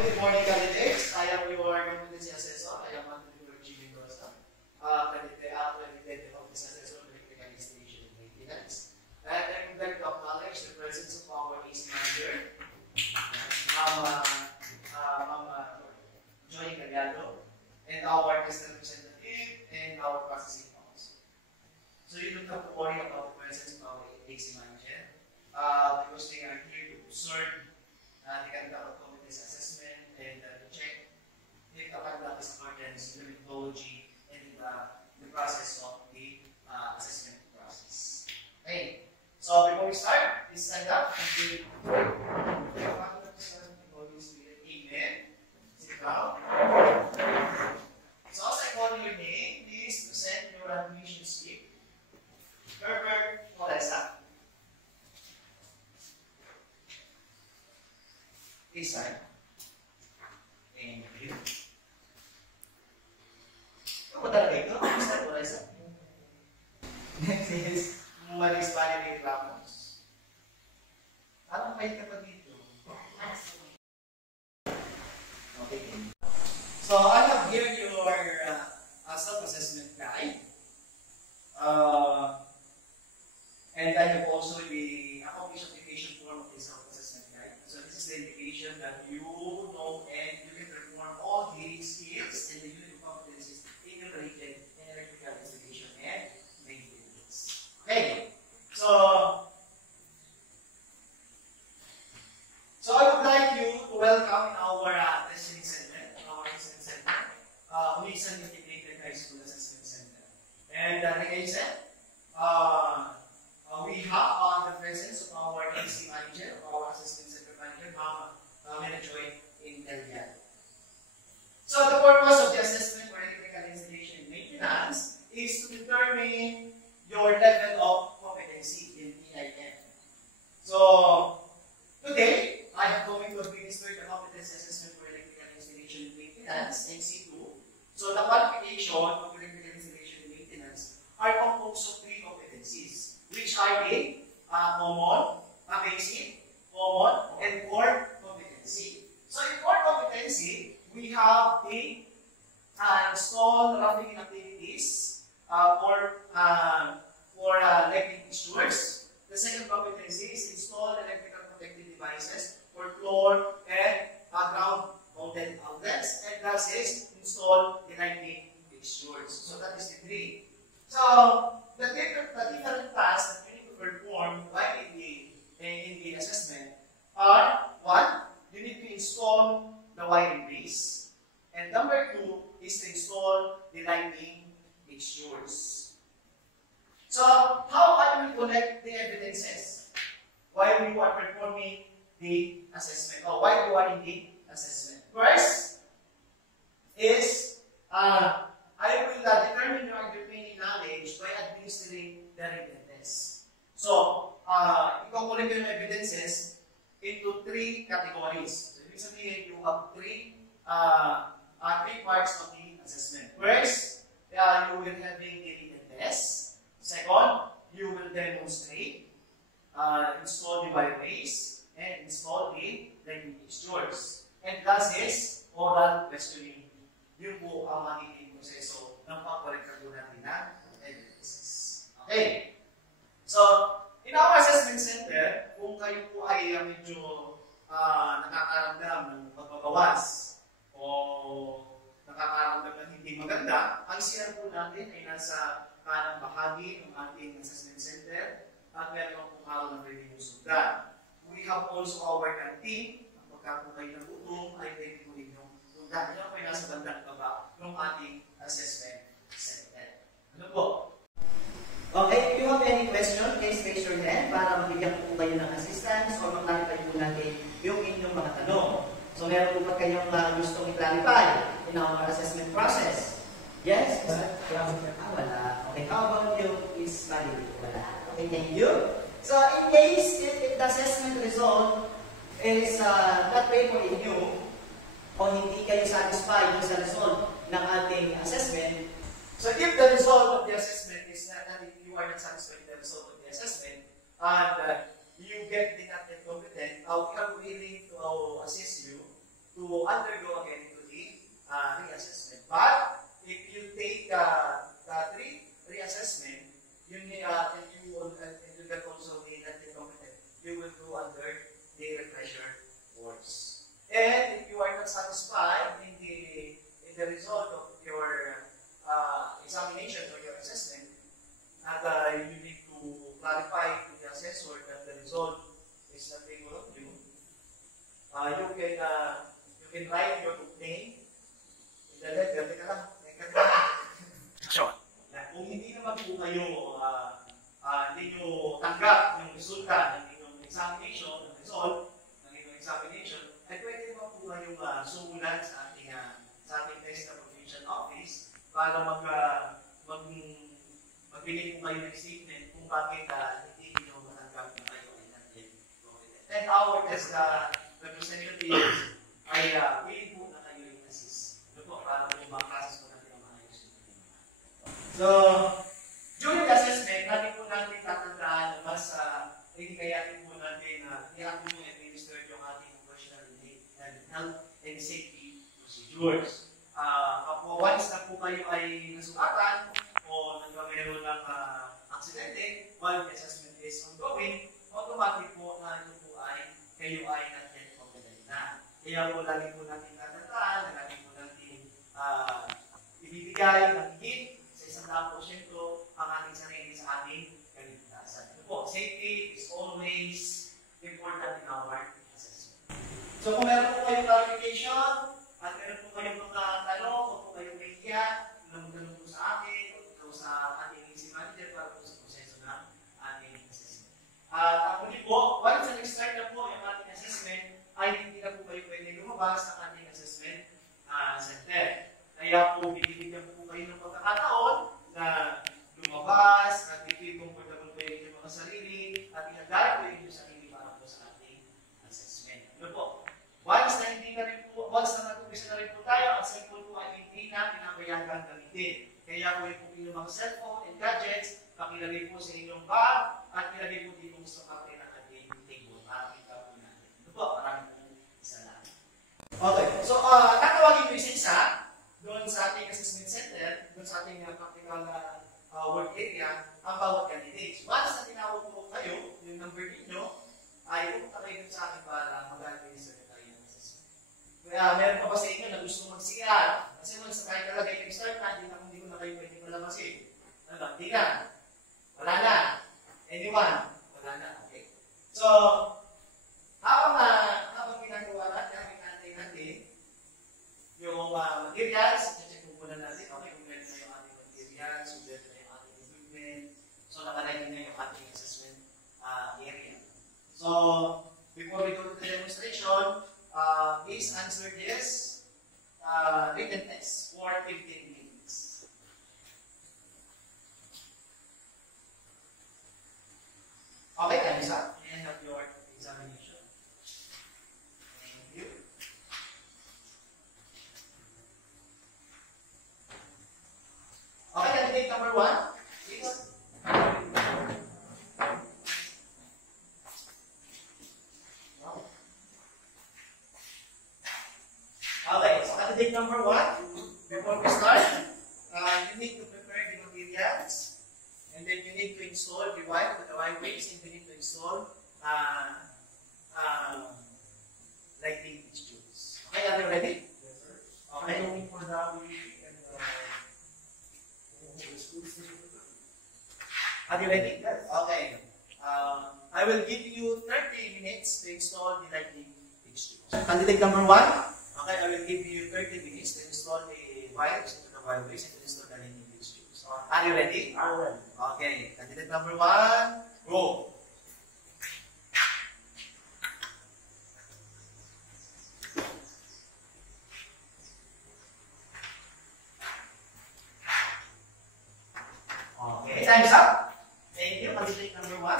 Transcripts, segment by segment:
good morning, candidates. I am your competency assessor. I am Andrew Jimmy Costa, accredited office assessor for electrical installation and maintenance. And I would like to acknowledge the presence of our AC manager, Joy Gallardo, and our test representative and our processing officer. So you don't have to worry about the presence of our AC manager because they are here to observe the conduct of competence assessment and to check if the conduct is accordance to the methodology and the process of the assessment process. Okay, so before we start, please stand up and do amen. Sit down. So as I call your name, please present your admission slip. Herbert Molesa. Please sign. Thank you. Ano ba talaga ito? Mr. Molesa? Next is Maris Valerie Ramos. Anong kayo ka pa dito? Okay. So I have here your self-assessment guide. And I have also the accomplished application form of the self-assessment guide. So this is the indication that you know and you can perform all the skills and the unit competencies enumerated in electrical installation and maintenance. Okay, so I would like you to welcome in our testing center, Ulisan Integrated High School Assessment Center. And like I said, we have the presence of our AC manager, our assistant center manager, Joy Gallardo. So the purpose of the assessment for electrical installation and maintenance is to determine your level of competency in EIM. So today, I am going to administer the competency assessment for electrical installation and maintenance, NC2. So the qualification of electrical installation and maintenance are composed of three competencies, which are the common, basic, common, and core competency. So in core competency, we have the install roughing activities for electric fixtures. The second competency is install electrical protective devices for floor and ground-mounted outlets. And last is install the lighting fixtures. So that is the three. So the different tasks that you need to perform while in the assessment are: one, you need to install the wiring base, and number two is to install the lighting fixtures. So how can we collect the evidences while we are performing the assessment, or while you are in the assessment? First is I will determine your remaining knowledge by administering the written test. So, i-collect yung evidences into three categories. So, ibig sabihin, you have three parts of the assessment. First, you will have the written test. Second, you will demonstrate, install the wire base, and install the lighting fixtures. And last is oral questioning. Yun po ang magiging proseso ng pagkorekta natin ng evidences. Okay. So, in our assessment center, kung kayo po ay medyo nakakaramdam ng pagbabawas o nakakaramdam ng hindi maganda, ang CR po natin ay nasa kanang bahagi ng ating assessment center at meron po araw ng revenue sundan. We have also our canteen. Pagka po kayo nagutom, ay pwede po ninyo sundan. Yan po ay nasa bandang baba ng ating assessment center. Ano po? Okay, if you have any question, please raise your hand para mabigyan po kayo ng assistance o maklarify po natin yung inyong mga tanong. So, meron po ba kayong gustong i-clarify in our assessment process? Yes? Wala. Okay, how about you, Miss Marie? Wala. Okay, thank you. So, in case if the assessment result is not favorable in you, o hindi kayo satisfied sa result ng ating assessment, so if the result of the assessment is that if you are not satisfied with the result of the assessment, and you get the not yet competent, we are willing to assist you to undergo again into the reassessment. But if you take reassessment, you will get also the not yet competent. You will go under the refresher course. And if you are not satisfied in the result of your examination or your assessment, and you need to clarify to the assessor that the result is not favorable of you, you can write your complaint in the letter. Teka lang. Sure. Kung hindi naman po kayo hindi nyo tanggap yung resulta ng inyong examination, ng result ng inyong examination, ay pwede naman po kayong sumulat sa ating test na provincial office para magbigay po kayo ng statement kung bakit hindi nyo matanggap na kayo ay natin. And our test representatives ay willing po na kayo yung assist. Ito po, para po ma-process po natin ang maayos. So, during the assessment, natin po natin tatandaan na mas kayatin po natin na kailangan po administer yung ating operational health and safety procedures. Once na po kayo ay nasugatan o nagkameron ng aksidente while the assessment is ongoing, automatic po na ito po ay kayo ay not yet competent na. Kaya po lagi po natin tatandaan na lagi po natin ibibigay ng higit sa 100% ang ating sarili sa ating kaligtasan. Ito po, safety is always important in our assessment. So kung meron po kayong clarification, at meron po kayong mga tanong, o po kayong media, tanong po sa akin, o sa ating agency manager para po sa proseso ng ating assessment. At muli po, once na-start na po yung ating assessment, ay hindi na po kayo pwede lumabas ng ating assessment center. Kaya po, bibigyan po kayo ng pagkakataon na lumabas at ito'y comfortable po yung mga sarili at inagaya po yung sarili para po sa ating assessment. Ano po? Once na natupisa na rin po tayo, ang cellphone po ay hindi na pinapayagan gamitin. Kaya po yung mga cellphone and gadgets, pakilagay po sa inyong bag at ilagay po dito sa kape ng ating table para kita po natin. Ito po, marami po isa lang. Okay, so tatawagin po yung isa doon sa ating assessment center, doon sa ating practical work area, ang bawat candidates. Once na tinawag po kayo, yung number ninyo, ay pupunta kayo sa akin para mag-administer tayo ng assessment. Kaya meron pa ba sa inyo na gusto mag-CR? Kasi once na kahit talaga yung start na, hindi ko na kayo pwede malabasin. Ano ba? Hindi na. Wala na. Anyone? Wala na. Okay. So, habang ginagawa natin, yung materials, check po muna natin, okay, kung meron na yung ating materials, kung meron na yung ating equipment, so nakalagay na yung ating assessment area. So, before we go to the demonstration, please answer this written test for 15 minutes. Okay, time is up. End of your examination. Thank you. Okay, candidate number 1, please. Okay, so candidate number 1, before we start, you need to prepare the materials, and then you need to install the wireways, and you need to install lighting tubes. Okay, are you ready? Yes, sir. Okay. For that, are you ready? Yes. Okay. I will give you 30 minutes to install the lighting fixtures. Candidate number 1. Okay, I will give you 30 minutes to install the wires into the wireways and to install the lighting fixtures. Are you ready? I'm ready. Okay. Candidate number 1. Go. Okay, time's up. Thank you, candidate number 1.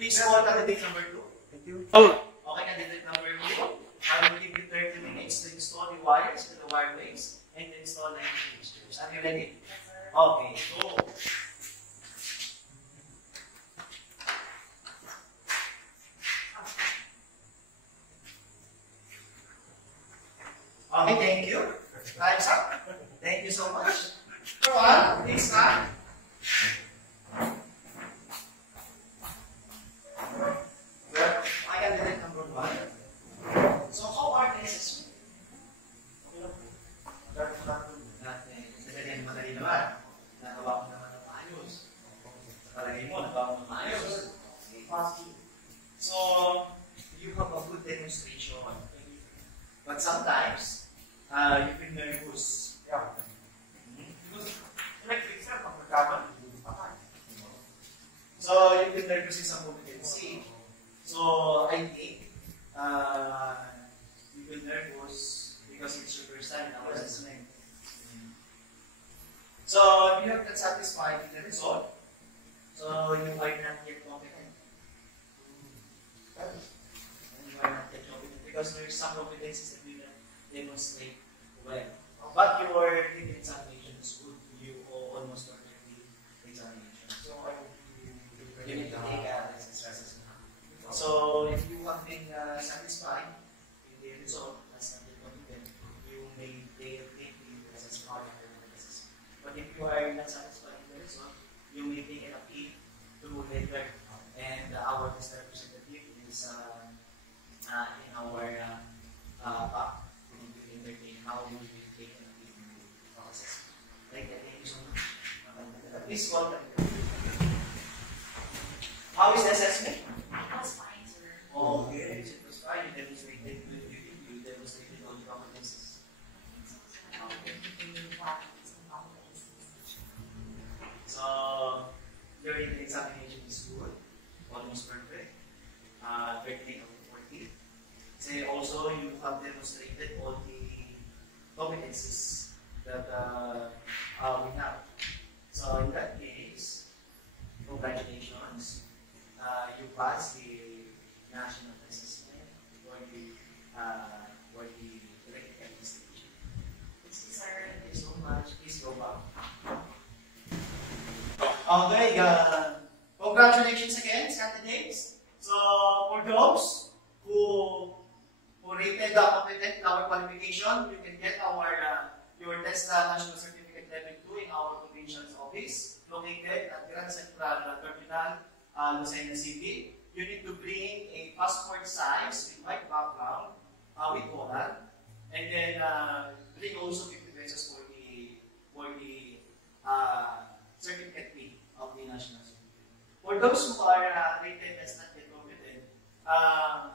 Please call candidate number 2. Thank you. Oh. Okay, candidate number 2. I will give you 30 minutes to install the wires to the wireways and to install lighting fixtures. Are you ready? Yes, sir. Okay, go. Okay, thank you. Time's up. Thank you so much. For one, please start. Well, I candidate number one. So how are the assessment? Madali naman. Nagawa ko naman ng maayos. Sa palagay mo, nagawa ko ng maayos. So, you have a good demonstration. But sometimes, you feel nervous. Yeah. Because electric cell, magkakaman, So, you feel nervous in some competency. So, I think, you feel nervous because it's your first time in our assessment. So, if you have not satisfied with the result, so you are not yet competent. You are not yet competent because there is some competencies that we can demonstrate well. But your written examination is good. You almost perfect the examination. So, you need to take a assessment. So, if you have been satisfied with the result as not yet competent, you may take the assessment. But if you are not satisfied with the result, you may take an appeal to later. And our test representative is in our back to entertain how we will take an appeal to the assessment. Thank you so much. Please welcome. How is the assessment? It was fine, sir. Oh, okay. It was fine. You demonstrated all the competencies. So, your written examination is good, almost perfect, 38 out of 40. So, also, you have demonstrated all the competencies that we have. So, in that case, congratulations. You passed the national assessment for the electrical installation. Sir. Thank you so much. Please go back. Okay, congratulations again, candidates. So, for those who rated competent in our qualification, you can get our your test national certificate level 2 in our provincial's office, located at Grand Central Terminal, Lucena City. You need to bring a passport size with white background, with oral, and then bring also 50 pesos for the certificate fee of the national certificate. For those who are rated as not yet competent,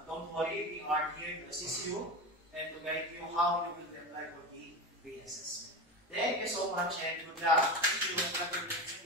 don't worry, we are here to assist you and to guide you how you will apply for the pre-assessment. Thank you so much and good luck. Thank you.